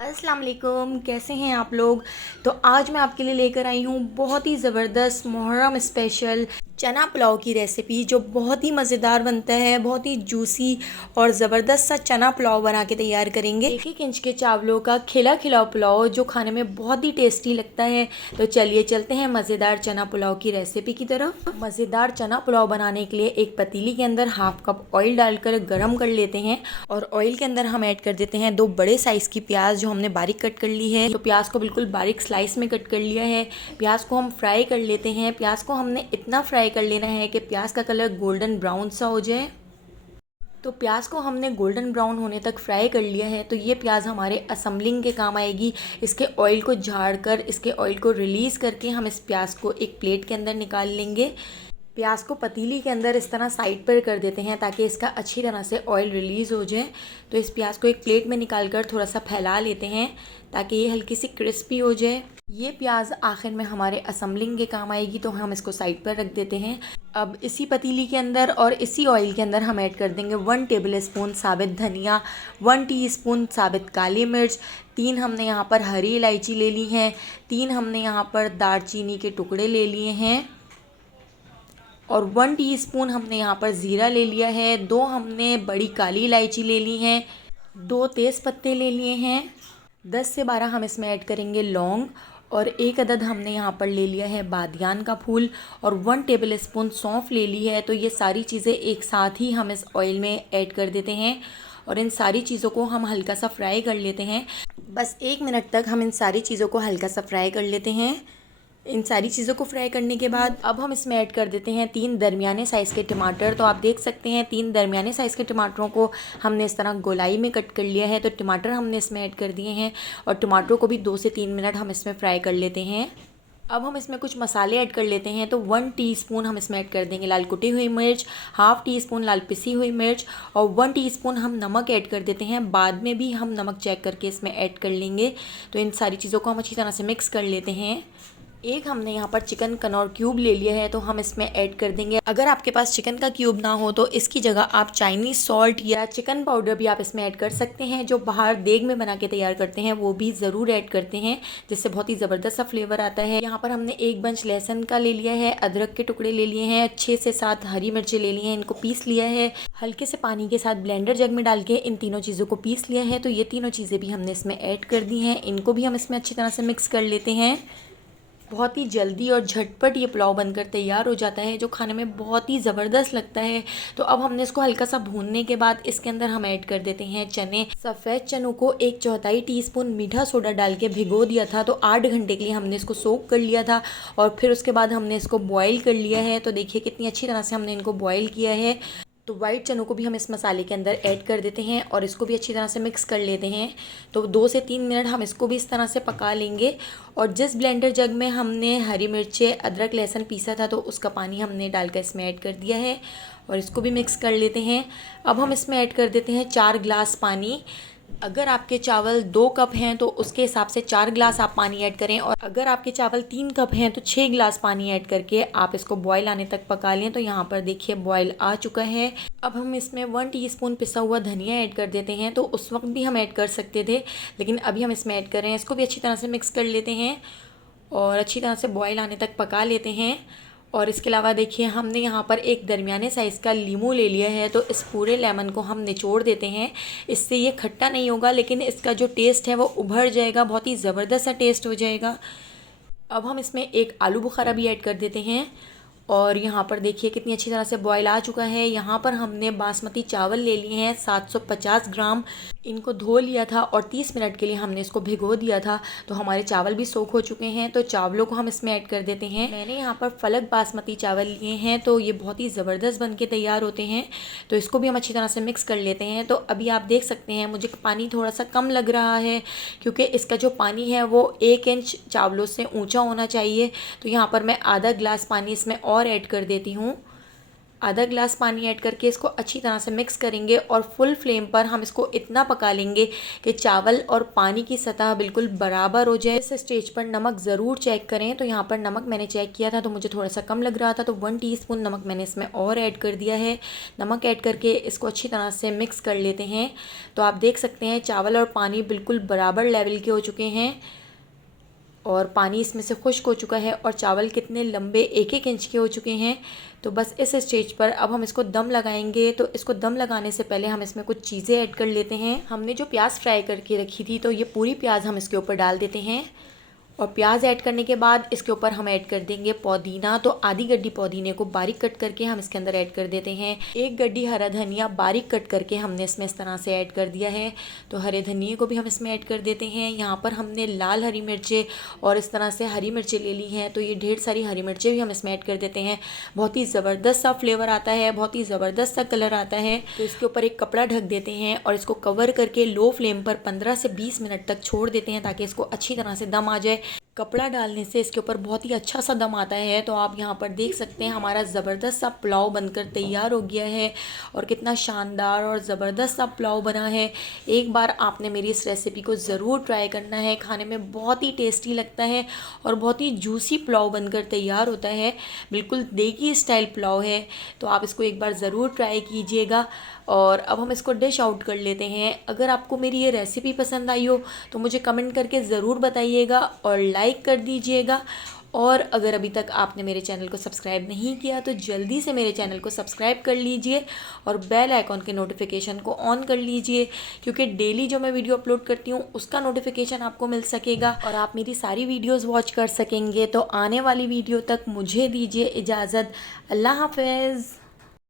अस्सलाम वालेकुम, कैसे हैं आप लोग। तो आज मैं आपके लिए लेकर आई हूँ बहुत ही ज़बरदस्त मुहर्रम स्पेशल चना पुलाव की रेसिपी, जो बहुत ही मज़ेदार बनता है। बहुत ही जूसी और ज़बरदस्त सा चना पुलाव बना के तैयार करेंगे। 1-1 इंच के चावलों का खिला खिला पुलाव, जो खाने में बहुत ही टेस्टी लगता है। तो चलिए चलते हैं मज़ेदार चना पुलाव की रेसिपी की तरफ। मज़ेदार चना पुलाव बनाने के लिए एक पतीली के अंदर हाफ कप ऑयल डालकर गर्म कर लेते हैं और ऑयल के अंदर हम ऐड कर देते हैं 2 बड़े साइज़ की प्याज, जो हमने बारीक कट कर ली है। तो प्याज को बिल्कुल बारीक स्लाइस में कट कर लिया है। प्याज को हम फ्राई कर लेते हैं। प्याज को हमने इतना फ्राई कर लेना है कि प्याज का कलर गोल्डन ब्राउन सा हो जाए। तो प्याज को हमने गोल्डन ब्राउन होने तक फ्राई कर लिया है। तो ये प्याज हमारे असम्बलिंग के काम आएगी। इसके ऑयल को झाड़ कर, इसके ऑयल को रिलीज़ करके हम इस प्याज को एक प्लेट के अंदर निकाल लेंगे। प्याज को पतीली के अंदर इस तरह साइड पर कर देते हैं ताकि इसका अच्छी तरह से ऑयल रिलीज़ हो जाए। तो इस प्याज को एक प्लेट में निकाल कर थोड़ा सा फैला लेते हैं ताकि ये हल्की सी क्रिस्पी हो जाए। ये प्याज आखिर में हमारे असम्बलिंग के काम आएगी, तो हम इसको साइड पर रख देते हैं। अब इसी पतीली के अंदर और इसी ऑयल के अंदर हम ऐड कर देंगे 1 टेबल स्पून साबित धनिया, 1 टीस्पून साबित काली मिर्च, 3 हमने यहाँ पर हरी इलायची ले ली हैं, 3 हमने यहाँ पर दालचीनी के टुकड़े ले लिए हैं और 1 टीस्पून हमने यहाँ पर ज़ीरा ले लिया है, 2 हमने बड़ी काली इलायची ले ली हैं, 2 तेज़ पत्ते ले लिए हैं, 10 से 12 हम इसमें ऐड करेंगे लौंग और 1 अदद हमने यहाँ पर ले लिया है बादियान का फूल और 1 टेबल स्पून सौंफ ले ली है। तो ये सारी चीज़ें एक साथ ही हम इस ऑयल में ऐड कर देते हैं और इन सारी चीज़ों को हम हल्का सा फ्राई कर लेते हैं। बस 1 मिनट तक हम इन सारी चीज़ों को हल्का सा फ्राई कर लेते हैं। इन सारी चीज़ों को फ्राई करने के बाद अब हम इसमें ऐड कर देते हैं 3 दरमियाने साइज़ के टमाटर। तो आप देख सकते हैं 3 दरमियाने साइज़ के टमाटरों को हमने इस तरह गोलाई में कट कर लिया है। तो टमाटर हमने इसमें ऐड कर दिए हैं और टमाटरों को भी 2 से 3 मिनट हम इसमें फ्राई कर लेते हैं। अब हम इसमें कुछ मसाले ऐड कर लेते हैं। तो 1 टीस्पून हम इसमें ऐड कर देंगे लाल कुटी हुई मिर्च, हाफ़ टीस्पून लाल पिसी हुई मिर्च और 1 टीस्पून हम नमक ऐड कर देते हैं। बाद में भी हम नमक चेक करके इसमें ऐड कर लेंगे। तो इन सारी चीज़ों को हम अच्छी तरह से मिक्स कर लेते हैं। एक हमने यहाँ पर चिकन कनौर क्यूब ले लिया है, तो हम इसमें ऐड कर देंगे। अगर आपके पास चिकन का क्यूब ना हो तो इसकी जगह आप चाइनीज़ सॉल्ट या चिकन पाउडर भी आप इसमें ऐड कर सकते हैं। जो बाहर देग में बना के तैयार करते हैं वो भी ज़रूर ऐड करते हैं, जिससे बहुत ही ज़बरदस्त सा फ्लेवर आता है। यहाँ पर हमने 1 बंच लहसुन का ले लिया है, अदरक के टुकड़े ले लिए हैं, 6 से 7 हरी मिर्चें ले ली हैं, इनको पीस लिया है। हल्के से पानी के साथ ब्लेंडर जग में डाल के इन तीनों चीज़ों को पीस लिया है। तो ये तीनों चीज़ें भी हमने इसमें ऐड कर दी हैं। इनको भी हम इसमें अच्छी तरह से मिक्स कर लेते हैं। बहुत ही जल्दी और झटपट ये पुलाव बनकर तैयार हो जाता है, जो खाने में बहुत ही ज़बरदस्त लगता है। तो अब हमने इसको हल्का सा भूनने के बाद इसके अंदर हम ऐड कर देते हैं चने। सफ़ेद चनों को 1/4 टीस्पून मीठा सोडा डाल के भिगो दिया था। तो 8 घंटे के लिए हमने इसको सोक कर लिया था और फिर उसके बाद हमने इसको बॉयल कर लिया है। तो देखिए कितनी अच्छी तरह से हमने इनको बॉयल किया है। तो वाइट चनों को भी हम इस मसाले के अंदर ऐड कर देते हैं और इसको भी अच्छी तरह से मिक्स कर लेते हैं। तो 2 से 3 मिनट हम इसको भी इस तरह से पका लेंगे। और जिस ब्लेंडर जग में हमने हरी मिर्चें, अदरक, लहसुन पीसा था, तो उसका पानी हमने डालकर इसमें ऐड कर दिया है और इसको भी मिक्स कर लेते हैं। अब हम इसमें ऐड कर देते हैं 4 गिलास पानी। अगर आपके चावल 2 कप हैं तो उसके हिसाब से 4 गिलास आप पानी ऐड करें, और अगर आपके चावल 3 कप हैं तो 6 गिलास पानी ऐड करके आप इसको बॉयल आने तक पका लें। तो यहाँ पर देखिए बॉयल आ चुका है। अब हम इसमें 1 टीस्पून पिसा हुआ धनिया ऐड कर देते हैं। तो उस वक्त भी हम ऐड कर सकते थे, लेकिन अभी हम इसमें ऐड कर रहे हैं। इसको भी अच्छी तरह से मिक्स कर लेते हैं और अच्छी तरह से बॉयल आने तक पका लेते हैं। और इसके अलावा देखिए हमने यहाँ पर एक दरमियाने साइज़ का लीमू ले लिया है। तो इस पूरे लेमन को हम निचोड़ देते हैं। इससे ये खट्टा नहीं होगा, लेकिन इसका जो टेस्ट है वो उभर जाएगा, बहुत ही ज़बरदस्त सा टेस्ट हो जाएगा। अब हम इसमें एक आलू बुखारा भी ऐड कर देते हैं और यहाँ पर देखिए कितनी अच्छी तरह से बॉयल आ चुका है। यहाँ पर हमने बासमती चावल ले लिए हैं 750 ग्राम। इनको धो लिया था और 30 मिनट के लिए हमने इसको भिगो दिया था। तो हमारे चावल भी सोख हो चुके हैं। तो चावलों को हम इसमें ऐड कर देते हैं। मैंने यहाँ पर फलक बासमती चावल लिए हैं, तो ये बहुत ही ज़बरदस्त बन के तैयार होते हैं। तो इसको भी हम अच्छी तरह से मिक्स कर लेते हैं। तो अभी आप देख सकते हैं मुझे पानी थोड़ा सा कम लग रहा है, क्योंकि इसका जो पानी है वो 1 इंच चावलों से ऊँचा होना चाहिए। तो यहाँ पर मैं आधा गिलास पानी इसमें और ऐड कर देती हूँ। आधा ग्लास पानी ऐड करके इसको अच्छी तरह से मिक्स करेंगे और फुल फ्लेम पर हम इसको इतना पका लेंगे कि चावल और पानी की सतह बिल्कुल बराबर हो जाए। इस स्टेज पर नमक ज़रूर चेक करें। तो यहाँ पर नमक मैंने चेक किया था तो मुझे थोड़ा सा कम लग रहा था, तो 1 टीस्पून नमक मैंने इसमें और ऐड कर दिया है। नमक ऐड करके इसको अच्छी तरह से मिक्स कर लेते हैं। तो आप देख सकते हैं चावल और पानी बिल्कुल बराबर लेवल के हो चुके हैं और पानी इसमें से खुश्क हो चुका है और चावल कितने लंबे 1-1 इंच के हो चुके हैं। तो बस इस स्टेज पर अब हम इसको दम लगाएंगे। तो इसको दम लगाने से पहले हम इसमें कुछ चीज़ें ऐड कर लेते हैं। हमने जो प्याज फ्राई करके रखी थी तो ये पूरी प्याज हम इसके ऊपर डाल देते हैं और प्याज ऐड करने के बाद इसके ऊपर हम ऐड कर देंगे पुदीना। तो आधी गड्डी पुदीने को बारीक कट करके हम इसके अंदर ऐड कर देते हैं। 1 गड्डी हरा धनिया बारीक कट करके हमने इसमें इस तरह से ऐड कर दिया है। तो हरे धनिए को भी हम इसमें ऐड कर देते हैं। यहाँ पर हमने लाल हरी मिर्चें और इस तरह से हरी मिर्चें ले ली हैं, तो ये ढेर सारी हरी मिर्चें भी हम इसमें ऐड कर देते हैं। बहुत ही ज़बरदस्त सा फ्लेवर आता है, बहुत ही ज़बरदस्त सा कलर आता है। तो इसके ऊपर एक कपड़ा ढक देते हैं और इसको कवर करके लो फ्लेम पर 15 से 20 मिनट तक छोड़ देते हैं ताकि इसको अच्छी तरह से दम आ जाए। कपड़ा डालने से इसके ऊपर बहुत ही अच्छा सा दम आता है। तो आप यहाँ पर देख सकते हैं हमारा ज़बरदस्त सा पुलाव बनकर तैयार हो गया है और कितना शानदार और ज़बरदस्त सा पुलाव बना है। एक बार आपने मेरी इस रेसिपी को ज़रूर ट्राई करना है, खाने में बहुत ही टेस्टी लगता है और बहुत ही जूसी पुलाव बनकर तैयार होता है। बिल्कुल देगी स्टाइल पुलाव है, तो आप इसको एक बार ज़रूर ट्राई कीजिएगा। और अब हम इसको डिश आउट कर लेते हैं। अगर आपको मेरी ये रेसिपी पसंद आई हो तो मुझे कमेंट करके ज़रूर बताइएगा और लाइक कर दीजिएगा। और अगर अभी तक आपने मेरे चैनल को सब्सक्राइब नहीं किया तो जल्दी से मेरे चैनल को सब्सक्राइब कर लीजिए और बेल आइकॉन के नोटिफिकेशन को ऑन कर लीजिए, क्योंकि डेली जो मैं वीडियो अपलोड करती हूँ उसका नोटिफिकेशन आपको मिल सकेगा और आप मेरी सारी वीडियोज़ वॉच कर सकेंगे। तो आने वाली वीडियो तक मुझे दीजिए इजाज़त। अल्लाह हाफ़िज़।